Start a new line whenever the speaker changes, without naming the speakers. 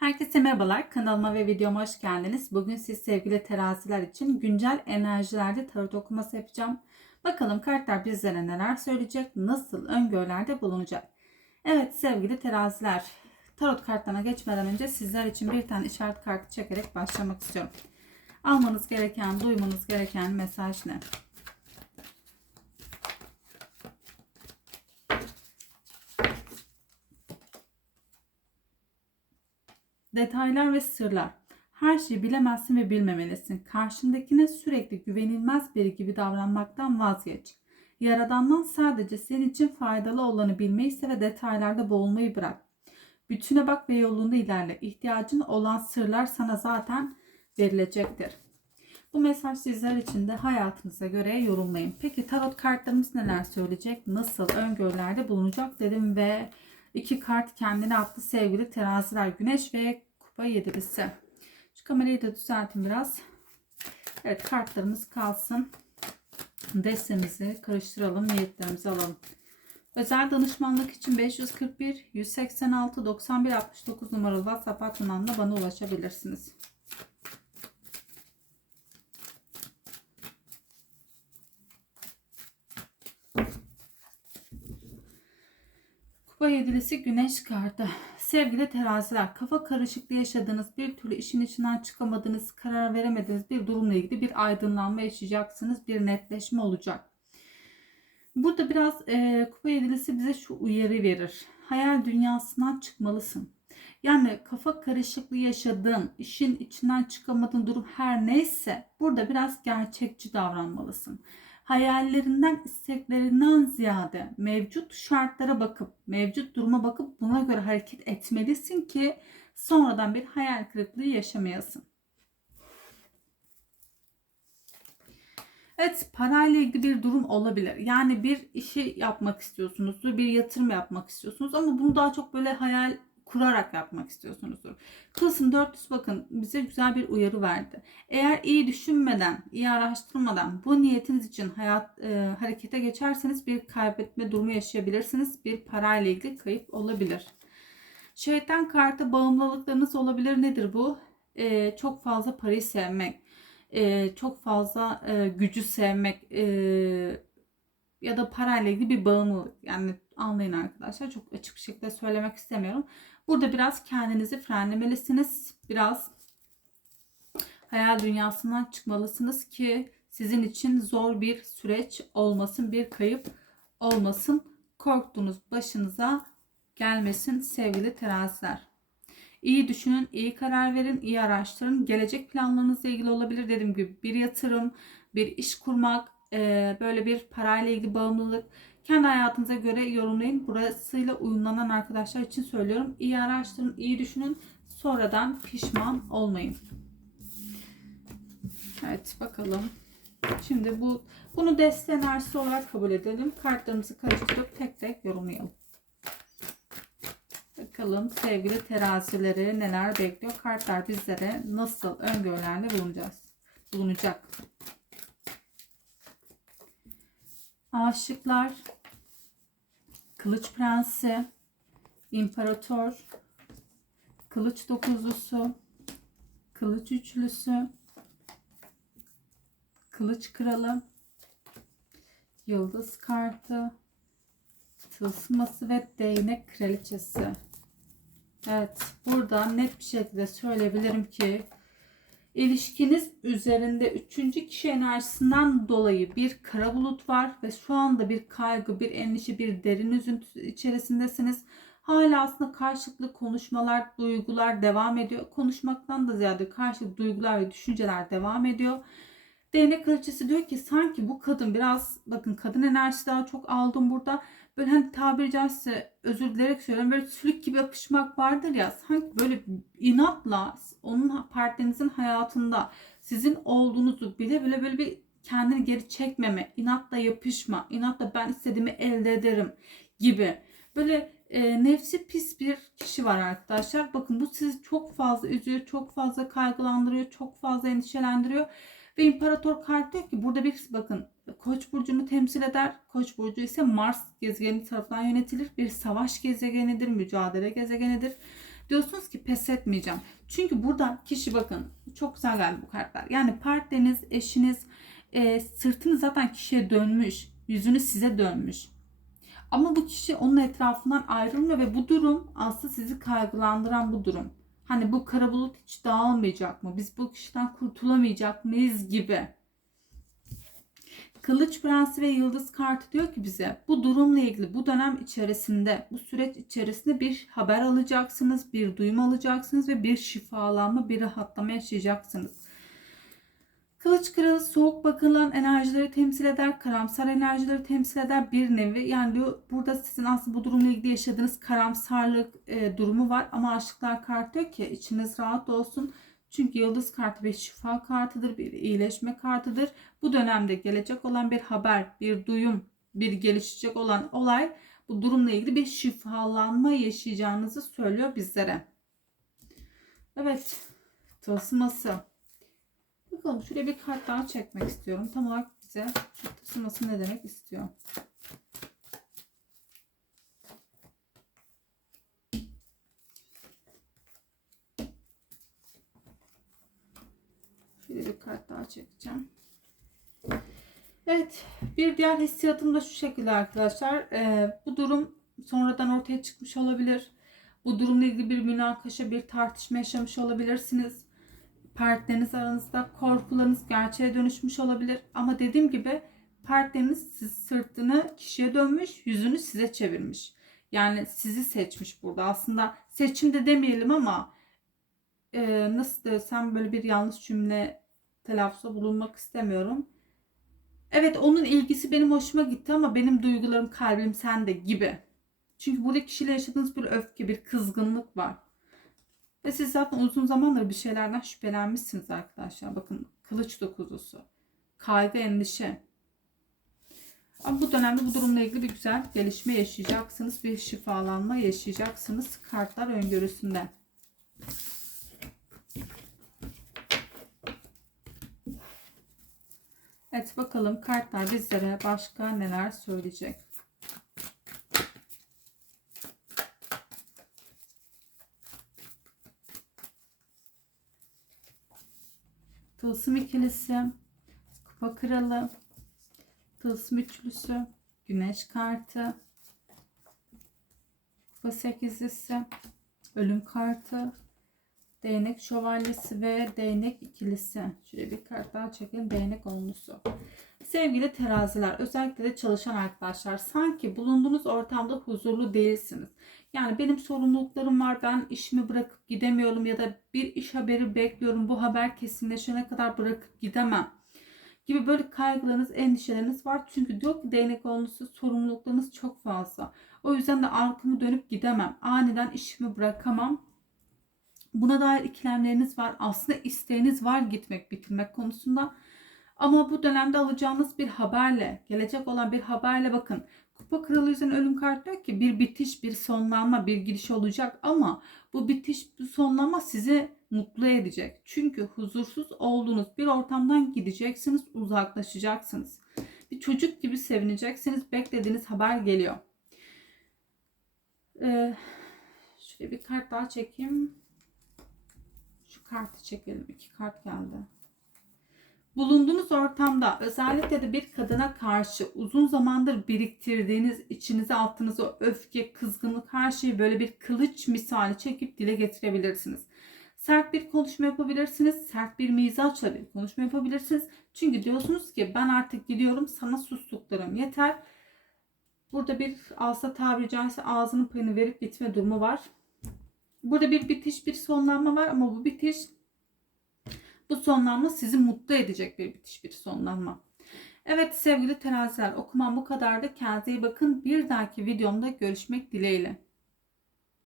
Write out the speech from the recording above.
Herkese merhabalar. Kanalıma ve videoma hoş geldiniz. Bugün siz sevgili teraziler için güncel enerjilerde tarot okuması yapacağım. Bakalım kartlar bizlere neler söyleyecek, nasıl öngörülerde bulunacak. Evet sevgili teraziler, tarot kartlarına geçmeden önce sizler için bir tane işaret kartı çekerek başlamak istiyorum. Almanız gereken, duymanız gereken mesaj ne? Detaylar ve sırlar. Her şeyi bilemezsin ve bilmemelisin. Karşındakine sürekli güvenilmez biri gibi davranmaktan vazgeç. Yaradandan sadece senin için faydalı olanı bilmeyi ise ve detaylarda boğulmayı bırak. Bütüne bak ve yolunda ilerle. İhtiyacın olan sırlar sana zaten verilecektir. Bu mesaj sizler için de hayatınıza göre yorumlayın. Peki tarot kartlarımız neler söyleyecek? Nasıl öngörülerde bulunacak dedim ve iki kart kendine attı sevgili teraziler. Güneş ve kupa yedilisi. Şu kamerayı da düzeltin biraz. Evet kartlarımız kalsın. Destemizi karıştıralım. Niyetlerimizi alalım. Özel danışmanlık için 541 186 91 69 numaralı WhatsApp hattından da bana ulaşabilirsiniz. Yedilisi güneş kartı. Sevgili teraziler, kafa karışıklığı yaşadığınız, bir türlü işin içinden çıkamadığınız, karar veremediğiniz bir durumla ilgili bir aydınlanma yaşayacaksınız. Bir netleşme olacak. Burada biraz e, kupa yedilisi bize şu uyarı verir. Hayal dünyasından çıkmalısın. Yani kafa karışıklığı yaşadığın, işin içinden çıkamadığın durum her neyse burada biraz gerçekçi davranmalısın hayallerinden, isteklerinden ziyade mevcut şartlara bakıp, mevcut duruma bakıp buna göre hareket etmelisin ki sonradan bir hayal kırıklığı yaşamayasın. Evet parayla ilgili bir durum olabilir. Yani bir işi yapmak istiyorsunuzdur, bir yatırım yapmak istiyorsunuz ama bunu daha çok böyle hayal kurarak yapmak istiyorsunuzdur. Kılsın 400 bakın bize güzel bir uyarı verdi. Eğer iyi düşünmeden, iyi araştırmadan bu niyetiniz için hayat e, harekete geçerseniz bir kaybetme durumu yaşayabilirsiniz. Bir parayla ilgili kayıp olabilir. Şeytan kartı bağımlılıklarınız olabilir. Nedir bu? E, çok fazla parayı sevmek, e, çok fazla e, gücü sevmek e, ya da parayla ilgili bir bağımlılık. Yani anlayın arkadaşlar. Çok açık bir şekilde söylemek istemiyorum. Burada biraz kendinizi frenlemelisiniz. Biraz hayal dünyasından çıkmalısınız ki sizin için zor bir süreç olmasın, bir kayıp olmasın. Korktuğunuz başınıza gelmesin sevgili teraziler. İyi düşünün, iyi karar verin, iyi araştırın. Gelecek planlarınızla ilgili olabilir dediğim gibi bir yatırım, bir iş kurmak, böyle bir parayla ilgili bağımlılık kendi hayatınıza göre yorumlayın. Burasıyla uyumlanan arkadaşlar için söylüyorum. İyi araştırın, iyi düşünün. Sonradan pişman olmayın. Evet bakalım. Şimdi bu bunu deste enerjisi olarak kabul edelim. Kartlarımızı karıştırıp tek tek yorumlayalım. Bakalım sevgili terazileri neler bekliyor. Kartlar bizlere nasıl öngörülerde bulunacağız. Bulunacak. Aşıklar, Kılıç Prensi, İmparator, Kılıç Dokuzlusu, Kılıç Üçlüsü, Kılıç Kralı, Yıldız Kartı, Tılsıması ve Değnek Kraliçesi. Evet, burada net bir şekilde söyleyebilirim ki İlişkiniz üzerinde üçüncü kişi enerjisinden dolayı bir kara bulut var ve şu anda bir kaygı, bir endişe, bir derin üzüntü içerisindesiniz. Hala aslında karşılıklı konuşmalar, duygular devam ediyor. Konuşmaktan da ziyade karşılıklı duygular ve düşünceler devam ediyor. Değnek kraliçesi diyor ki sanki bu kadın biraz bakın kadın enerjisi daha çok aldım burada böyle hani tabiri caizse özür dilerek söylüyorum böyle sülük gibi yapışmak vardır ya sanki böyle inatla onun partnerinizin hayatında sizin olduğunuzu bile bile böyle bir kendini geri çekmeme, inatla yapışma, inatla ben istediğimi elde ederim gibi böyle e, nefsi pis bir kişi var arkadaşlar. Bakın bu sizi çok fazla üzüyor, çok fazla kaygılandırıyor, çok fazla endişelendiriyor. Ve imparator kart diyor ki burada bir bakın Koç burcunu temsil eder. Koç burcu ise Mars gezegeni tarafından yönetilir. Bir savaş gezegenidir, mücadele gezegenidir. Diyorsunuz ki pes etmeyeceğim. Çünkü burada kişi bakın çok güzel geldi bu kartlar. Yani partneriniz, eşiniz e, sırtını zaten kişiye dönmüş. Yüzünü size dönmüş. Ama bu kişi onun etrafından ayrılmıyor ve bu durum aslında sizi kaygılandıran bu durum. Hani bu kara bulut hiç dağılmayacak mı? Biz bu kişiden kurtulamayacak mıyız gibi. Kılıç Prensi ve Yıldız kartı diyor ki bize bu durumla ilgili bu dönem içerisinde bu süreç içerisinde bir haber alacaksınız, bir duyum alacaksınız ve bir şifalanma, bir rahatlama yaşayacaksınız. Kılıç kralı soğuk bakılan enerjileri temsil eder, karamsar enerjileri temsil eder bir nevi. Yani diyor burada sizin aslında bu durumla ilgili yaşadığınız karamsarlık e, durumu var ama aşıklar kartı diyor ki içiniz rahat olsun. Çünkü yıldız kartı bir şifa kartıdır, bir iyileşme kartıdır. Bu dönemde gelecek olan bir haber, bir duyum, bir gelişecek olan olay bu durumla ilgili bir şifalanma yaşayacağınızı söylüyor bizlere. Evet, tılsıması. Bakalım şuraya bir kart daha çekmek istiyorum. Tam olarak bize şu tılsıması ne demek istiyor. Şöyle bir kart daha çekeceğim. Evet, bir diğer hissiyatım da şu şekilde arkadaşlar. Ee, bu durum sonradan ortaya çıkmış olabilir. Bu durumla ilgili bir münakaşa, bir tartışma yaşamış olabilirsiniz. Partneriniz aranızda korkularınız gerçeğe dönüşmüş olabilir. Ama dediğim gibi partneriniz siz sırtını kişiye dönmüş, yüzünü size çevirmiş. Yani sizi seçmiş burada. Aslında seçimde demeyelim ama e, nasıl desem böyle bir yanlış cümle telaffuzda bulunmak istemiyorum. Evet onun ilgisi benim hoşuma gitti ama benim duygularım kalbim sende gibi. Çünkü burada kişiyle yaşadığınız bir öfke, bir kızgınlık var. Ve siz zaten uzun zamandır bir şeylerden şüphelenmişsiniz arkadaşlar. Bakın kılıç dokuzusu. Kaygı, endişe. Ama bu dönemde bu durumla ilgili bir güzel gelişme yaşayacaksınız. Bir şifalanma yaşayacaksınız. Kartlar öngörüsünde. Evet bakalım kartlar bizlere başka neler söyleyecek. Tılsım ikilisi, kupa kralı, tılsım üçlüsü, güneş kartı, kupa sekizlisi, ölüm kartı, değnek şövalyesi ve değnek ikilisi. Şöyle bir kart daha çekelim. Değnek onlusu. Sevgili teraziler, özellikle de çalışan arkadaşlar, sanki bulunduğunuz ortamda huzurlu değilsiniz. Yani benim sorumluluklarım var, ben işimi bırakıp gidemiyorum ya da bir iş haberi bekliyorum, bu haber kesinleşene kadar bırakıp gidemem gibi böyle kaygılarınız, endişeleriniz var. Çünkü diyor ki değnek olması sorumluluklarınız çok fazla. O yüzden de arkamı dönüp gidemem. Aniden işimi bırakamam. Buna dair ikilemleriniz var. Aslında isteğiniz var gitmek, bitirmek konusunda. Ama bu dönemde alacağınız bir haberle, gelecek olan bir haberle bakın. Kupa Kralı yüzünden ölüm kartı diyor ki bir bitiş, bir sonlanma, bir giriş olacak ama bu bitiş, bu sonlanma sizi mutlu edecek. Çünkü huzursuz olduğunuz bir ortamdan gideceksiniz, uzaklaşacaksınız. Bir çocuk gibi sevineceksiniz, beklediğiniz haber geliyor. Ee, şöyle bir kart daha çekeyim. Kartı çekelim. İki kart geldi. Bulunduğunuz ortamda özellikle de bir kadına karşı uzun zamandır biriktirdiğiniz, içinize attığınız o öfke, kızgınlık her şeyi böyle bir kılıç misali çekip dile getirebilirsiniz. Sert bir konuşma yapabilirsiniz. Sert bir mizaçla bir konuşma yapabilirsiniz. Çünkü diyorsunuz ki ben artık gidiyorum sana sustuklarım yeter. Burada bir alsa tabiri caizse ağzının payını verip gitme durumu var. Burada bir bitiş, bir sonlanma var ama bu bitiş bu sonlanma sizi mutlu edecek bir bitiş, bir sonlanma. Evet sevgili teraziler okumam bu kadardı. Kendinize iyi bakın. Bir dahaki videomda görüşmek dileğiyle.